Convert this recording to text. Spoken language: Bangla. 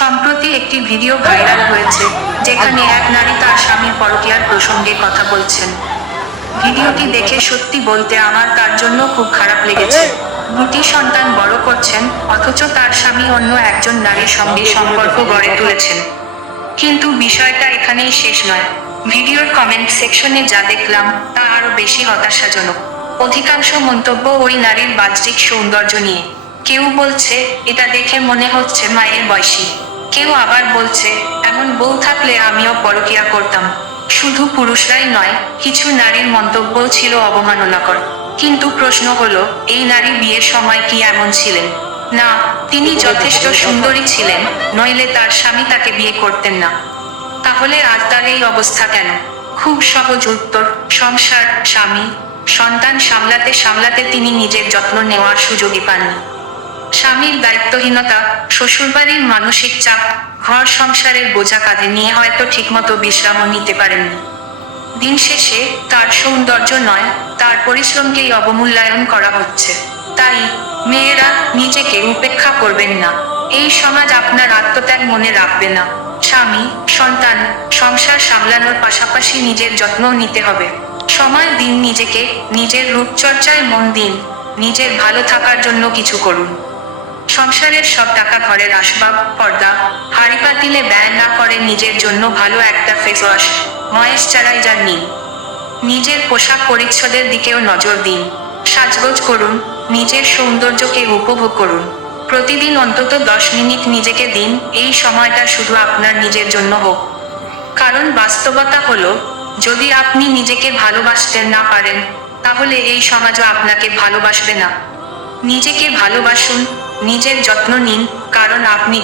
সম্প্রতি একটি ভিডিও ভাইরাল হয়েছে, যেখানে এক নারী তার স্বামীর পরকীয়ার প্রসঙ্গে কথা বলছেন। ভিডিওটি দেখে সত্যি বলতে আমার তার জন্য খুব খারাপ লেগেছে। দুটি সন্তান বড় করছেন, অথচ তার স্বামী অন্য একজন নারীর সঙ্গে সম্পর্ক গড়ে তুলেছেন। কিন্তু বিষয়টা এখানেই শেষ নয়। ভিডিওর কমেন্ট সেকশনে যা দেখলাম, তা আরও বেশি হতাশাজনক। অধিকাংশ মন্তব্য ওই নারীর বাহ্যিক সৌন্দর্য নিয়ে। কেউ বলছে এটা দেখে মনে হচ্ছে মায়ের বয়সী। কেউ আবার বলছে এমন বউ থাকলে আমিও পরকিয়া করতাম। শুধু পুরুষরাই নয় কিছু নারীর মন্তব্য ছিল অবমাননাকর। কিন্তু প্রশ্ন হলো এই নারী বিয়ের সময় কি এমন ছিলেন? না তিনি যথেষ্ট সুন্দরী ছিলেন নইলে তার স্বামী তাকে বিয়ে করতেন না। তাহলে আজ তার এই অবস্থা কেন? খুব সহজ উত্তর সংসার স্বামী। সন্তান সামলাতে সামলাতে তিনি নিজের যত্ন নেওয়ার সুযোগই পাননি। স্বামীর দায়িত্বহীনতা, শ্বশুরবাড়ির মানসিক চাপ, ঘর সংসারের বোঝা কাঁধে নিয়ে হয়তো ঠিকমতো বিশ্রামও নিতে পারেননি। দিন শেষে তার সৌন্দর্য নয়, তার পরিশ্রমকেই অবমূল্যায়ন করা হচ্ছে। তাই মেয়েরা নিজেকে উপেক্ষা করবেন না। এই সমাজ আপনার আত্মত্যাগ মনে রাখবে না। স্বামী, সন্তান, সংসার সামলানোর পাশাপাশি নিজের যত্নও নিতে হবে। সময়, দিন নিজেকে নিজের রূপচর্চায় মন দিন। নিজের ভালো থাকার জন্য কিছু করুন। সংসারের সব টাকা ঘরের আসবাব, পর্দা, হাড়ি পাতিলে ব্যয় না করে নিজের জন্য ভালো একটা ফেস ওয়াশ ময়েশ্চারাইজার নিন নিজের পোশাক পরিচ্ছদের দিকেও নজর দিন। সাজগোজ করুন, নিজের সৌন্দর্যকে উপভোগ করুন। প্রতিদিন অন্তত দশ মিনিট নিজেকে দিন, এই সময়টা শুধু আপনার নিজের জন্য হোক। কারণ বাস্তবতা হলো, যদি আপনি নিজেকে ভালোবাসতে না পারেন, তাহলে এই সমাজও আপনাকে ভালোবাসবে না। নিজেকে ভালোবাসুন নিজের যত্ন নিন কারণ আপনি